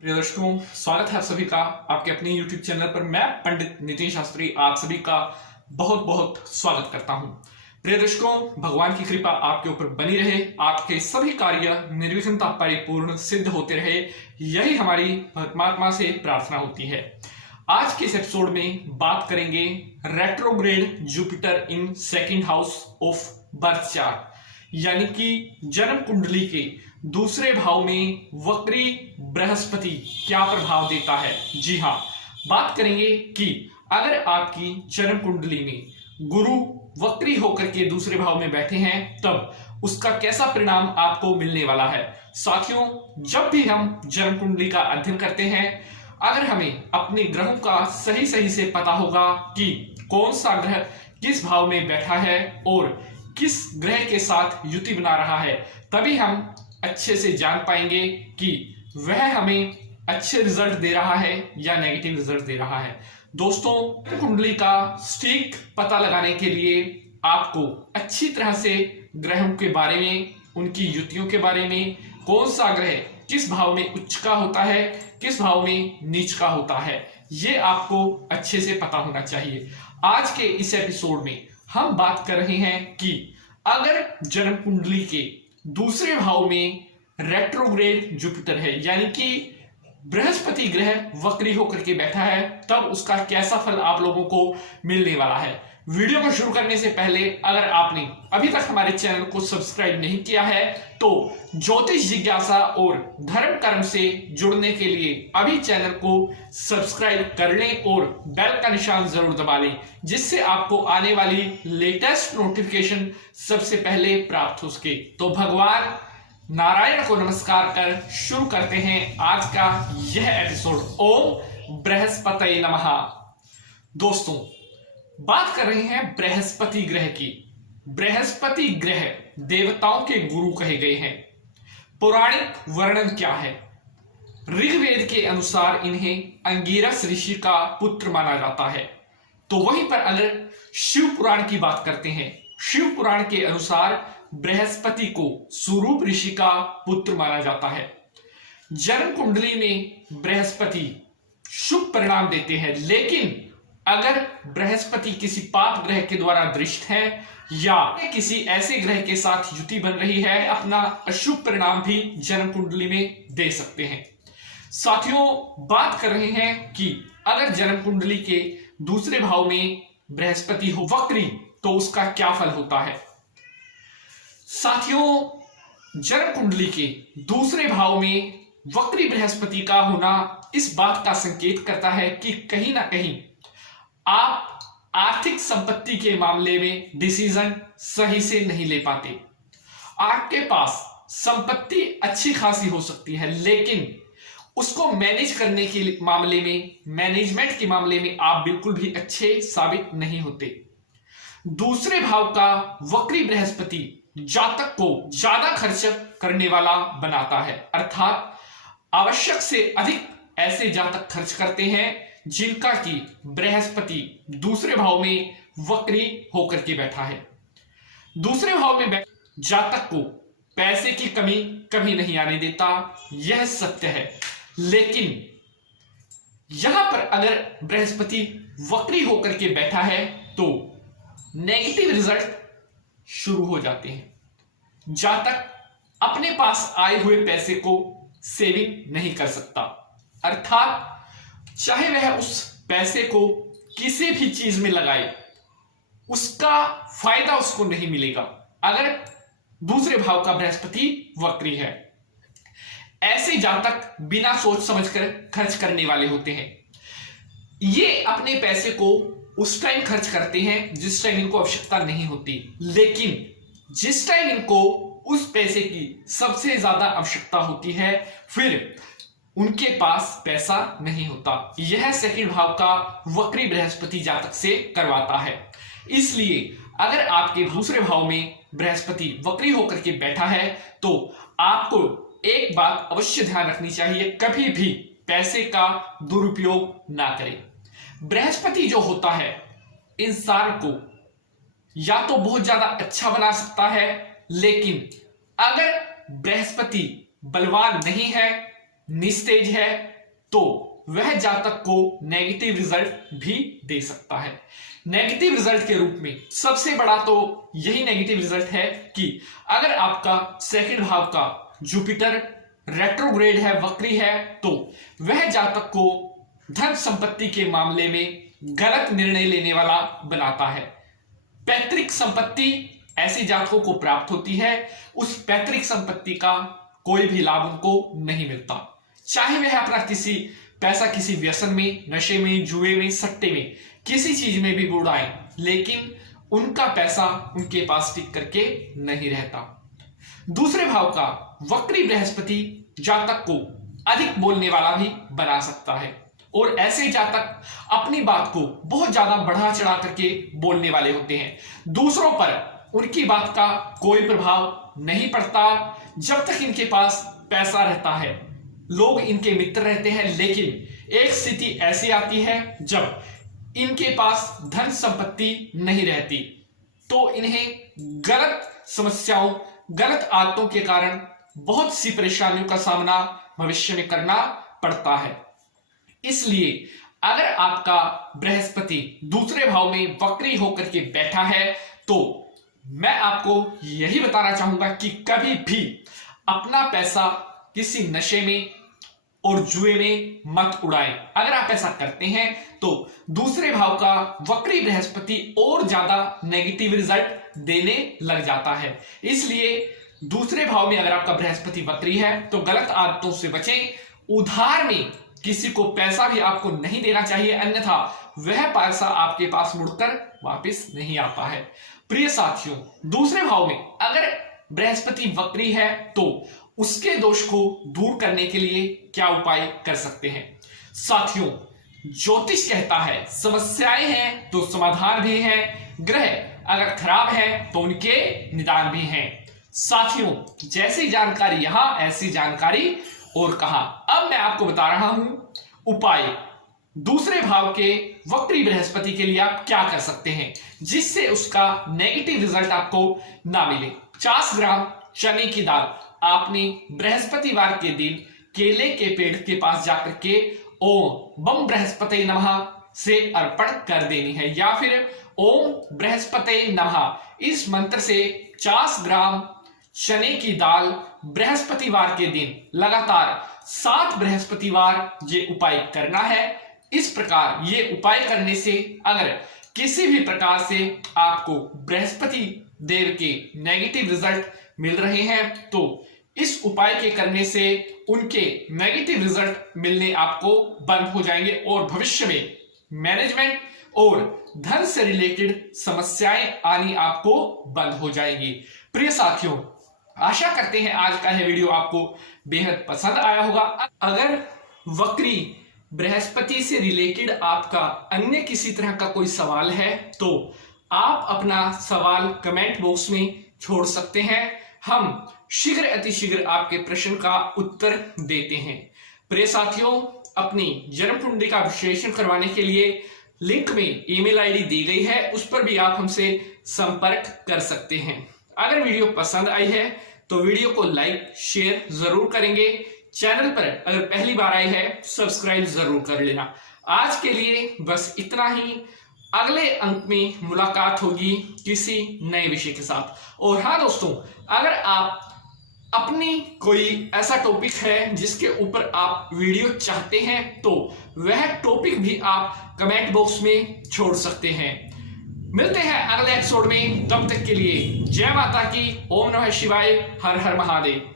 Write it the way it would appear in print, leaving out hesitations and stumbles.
प्रिय दर्शकों, स्वागत है आप सभी का आपके अपने YouTube चैनल पर। मैं पंडित नितिन शास्त्री आप सभी का बहुत बहुत स्वागत करता हूं। प्रिय दर्शकों, भगवान की कृपा आपके ऊपर बनी रहे, आपके सभी कार्य निर्विघ्नता परिपूर्ण सिद्ध होते रहे, यही हमारी परमात्मा से प्रार्थना होती है। आज के इस एपिसोड में बात करेंगे retrograde Jupiter in second house of birth chart, यानी कि जन्म कुंडली के दूसरे भाव में वक्री बृहस्पति क्या प्रभाव देता है। जी हाँ, बात करेंगे कि अगर आपकी जन्म कुंडली में गुरु वक्री होकर के दूसरे भाव में बैठे हैं तब उसका कैसा परिणाम आपको मिलने वाला है। साथियों, जब भी हम जन्म कुंडली का अध्ययन करते हैं, अगर हमें अपने ग्रहों का सही से पता होगा कि कौन सा ग्रह किस भाव में बैठा है और किस ग्रह के साथ युति बना रहा है, तभी हम अच्छे से जान पाएंगे कि वह हमें अच्छे रिजल्ट दे रहा है या नेगेटिव रिजल्ट दे रहा है। दोस्तों, कुंडली का सटीक पता लगाने के लिए आपको अच्छी तरह से ग्रहों के बारे में, उनकी युतियों के बारे में, कौन सा ग्रह किस भाव में उच्च का होता है, किस भाव में नीच का होता है, ये आपको अच्छे से पता होना चाहिए। आज के इस एपिसोड में हम बात कर रहे हैं कि अगर जन्म कुंडली के दूसरे भाव में रेट्रोग्रेड जुपिटर है, यानी कि बृहस्पति ग्रह वक्री होकर के बैठा है, तब उसका कैसा फल आप लोगों को मिलने वाला है। वीडियो को शुरू करने से पहले अगर आपने अभी तक हमारे चैनल को सब्सक्राइब नहीं किया है तो ज्योतिष जिज्ञासा और धर्म कर्म से जुड़ने के लिए अभी चैनल को सब्सक्राइब कर लें और बेल का निशान जरूर दबा लें, जिससे आपको आने वाली लेटेस्ट नोटिफिकेशन सबसे पहले प्राप्त हो सके। तो भगवान नारायण को नमस्कार कर शुरू करते हैं आज का यह एपिसोड। ओम बृहस्पति नमः। दोस्तों, बात कर रहे हैं बृहस्पति ग्रह की। बृहस्पति ग्रह देवताओं के गुरु कहे गए हैं। पौराणिक वर्णन क्या है? ऋग्वेद के अनुसार इन्हें अंगिरस ऋषि का पुत्र माना जाता है। तो वहीं पर अगर शिव पुराण की बात करते हैं, शिव पुराण के अनुसार बृहस्पति को स्वरूप ऋषि का पुत्र माना जाता है। जन्म कुंडली में बृहस्पति शुभ परिणाम देते हैं, लेकिन अगर बृहस्पति किसी पाप ग्रह के द्वारा दृष्ट है या किसी ऐसे ग्रह के साथ युति बन रही है, अपना अशुभ परिणाम भी जन्म कुंडली में दे सकते हैं। साथियों, बात कर रहे हैं कि अगर जन्म कुंडली के दूसरे भाव में बृहस्पति हो वक्री तो उसका क्या फल होता है। साथियों, जन्म कुंडली के दूसरे भाव में वक्री बृहस्पति का होना इस बात का संकेत करता है कि कहीं ना कहीं आप आर्थिक संपत्ति के मामले में डिसीजन सही से नहीं ले पाते। आपके पास संपत्ति अच्छी खासी हो सकती है, लेकिन उसको मैनेज करने के मामले में, मैनेजमेंट के मामले में आप बिल्कुल भी अच्छे साबित नहीं होते। दूसरे भाव का वक्री बृहस्पति जातक को ज्यादा खर्च करने वाला बनाता है, अर्थात आवश्यक से अधिक ऐसे जातक खर्च करते हैं जिनका कि बृहस्पति दूसरे भाव में वक्री होकर के बैठा है। दूसरे भाव में जातक को पैसे की कमी कभी नहीं आने देता, यह सत्य है। लेकिन यहां पर अगर बृहस्पति वक्री होकर के बैठा है तो नेगेटिव रिजल्ट शुरू हो जाते हैं। जातक अपने पास आए हुए पैसे को सेविंग नहीं कर सकता, अर्थात चाहे वह उस पैसे को किसी भी चीज में लगाए, उसका फायदा उसको नहीं मिलेगा अगर दूसरे भाव का बृहस्पति वक्री है। ऐसे जातक बिना सोच समझकर खर्च करने वाले होते हैं। ये अपने पैसे को उस टाइम खर्च करते हैं जिस टाइम इनको आवश्यकता नहीं होती, लेकिन जिस टाइम इनको उस पैसे की सबसे ज्यादा आवश्यकता होती है, फिर उनके पास पैसा नहीं होता। यह सेकंड भाव का वक्री बृहस्पति जातक से करवाता है। इसलिए अगर आपके दूसरे भाव में बृहस्पति वक्री होकर के बैठा है तो आपको एक बात अवश्य ध्यान रखनी चाहिए, कभी भी पैसे का दुरुपयोग ना करें। बृहस्पति जो होता है इंसान को या तो बहुत ज्यादा अच्छा बना सकता है, लेकिन अगर बृहस्पति बलवान नहीं है निस्तेज है तो वह जातक को नेगेटिव रिजल्ट भी दे सकता है। नेगेटिव रिजल्ट के रूप में सबसे बड़ा तो यही नेगेटिव रिजल्ट है कि अगर आपका सेकंड भाव का जुपिटर रेट्रोग्रेड है, वक्री है, तो वह जातक को धन संपत्ति के मामले में गलत निर्णय लेने वाला बनाता है। पैतृक संपत्ति ऐसी जातकों को प्राप्त होती है, उस पैतृक संपत्ति का कोई भी लाभ उनको नहीं मिलता, चाहे वह अपना पैसा किसी व्यसन में, नशे में, जुए में, सट्टे में, किसी चीज में भी बुड़ाएं, लेकिन उनका पैसा उनके पास टिक करके नहीं रहता। दूसरे भाव का वक्री बृहस्पति जातक को अधिक बोलने वाला भी बना सकता है और ऐसे जातक अपनी बात को बहुत ज्यादा बढ़ा चढ़ा करके बोलने वाले होते हैं। दूसरों पर उनकी बात का कोई प्रभाव नहीं पड़ता जब तक इनके पास पैसा रहता है, लोग इनके मित्र रहते हैं। लेकिन एक स्थिति ऐसी आती है जब इनके पास धन संपत्ति नहीं रहती तो इन्हें गलत समस्याओं, गलत आदतों के कारण बहुत सी परेशानियों का सामना भविष्य में करना पड़ता है। इसलिए अगर आपका बृहस्पति दूसरे भाव में वक्री होकर के बैठा है तो मैं आपको यही बताना चाहूंगा कि कभी भी अपना पैसा किसी नशे में और जुए में मत उड़ाएं। अगर आप ऐसा करते हैं तो दूसरे भाव का वक्री बृहस्पति और ज्यादा नेगेटिव रिजल्ट देने लग जाता है। इसलिए दूसरे भाव में अगर आपका बृहस्पति वक्री है तो गलत आदतों से बचें। उधार में किसी को पैसा भी आपको नहीं देना चाहिए, अन्यथा वह पैसा आपके पास मुड़कर वापस नहीं आता है। प्रिय साथियों, दूसरे भाव में अगर बृहस्पति वक्री है तो उसके दोष को दूर करने के लिए क्या उपाय कर सकते हैं? साथियों, ज्योतिष कहता है समस्याएं हैं तो समाधान भी है, ग्रह अगर खराब है तो उनके निदान भी हैं। साथियों, जैसी जानकारी यहां ऐसी जानकारी और कहां। अब मैं आपको बता रहा हूं उपाय दूसरे भाव के वक्री बृहस्पति के लिए आप क्या कर सकते हैं जिससे उसका नेगेटिव रिजल्ट आपको ना मिले। 50 ग्राम चने की दाल आपने बृहस्पतिवार के दिन केले के पेड़ के पास जाकर के ओम बम बृहस्पति नमः से अर्पण कर देनी है, या फिर ओम बृहस्पति नमः इस मंत्र से 50 ग्राम चने की दाल बृहस्पतिवार के दिन लगातार 7 बृहस्पतिवार ये उपाय करना है। इस प्रकार ये उपाय करने से अगर किसी भी प्रकार से आपको बृहस्पति देव के नेगेटिव रिजल्ट मिल रहे हैं तो इस उपाय के करने से उनके नेगेटिव रिजल्ट मिलने आपको बंद हो जाएंगे और भविष्य में मैनेजमेंट और धन से रिलेटेड समस्याएं आनी आपको बंद हो जाएंगी। प्रिय साथियों, आशा करते हैं आज का यह वीडियो आपको बेहद पसंद आया होगा। अगर वक्री बृहस्पति से रिलेटेड आपका अन्य किसी तरह का कोई सवाल है तो आप अपना सवाल कमेंट बॉक्स में छोड़ सकते हैं, हम शीघ्र अतिशीघ्र आपके प्रश्न का उत्तर देते हैं। प्रिय साथियों, अपनी जन्म कुंडली का विश्लेषण करवाने के लिए लिंक में ईमेल आईडी दी गई है, उस पर भी आप हमसे संपर्क कर सकते हैं। अगर वीडियो पसंद आई है तो वीडियो को लाइक शेयर जरूर करेंगे। चैनल पर अगर पहली बार आए हैं सब्सक्राइब जरूर कर लेना। आज के लिए बस इतना ही, अगले अंक में मुलाकात होगी किसी नए विषय के साथ। और हाँ दोस्तों, अगर आप अपनी कोई ऐसा टॉपिक है जिसके ऊपर आप वीडियो चाहते हैं तो वह टॉपिक भी आप कमेंट बॉक्स में छोड़ सकते हैं। मिलते हैं अगले एपिसोड में, तब तक के लिए जय माता की, ओम नमः शिवाय, हर हर महादेव।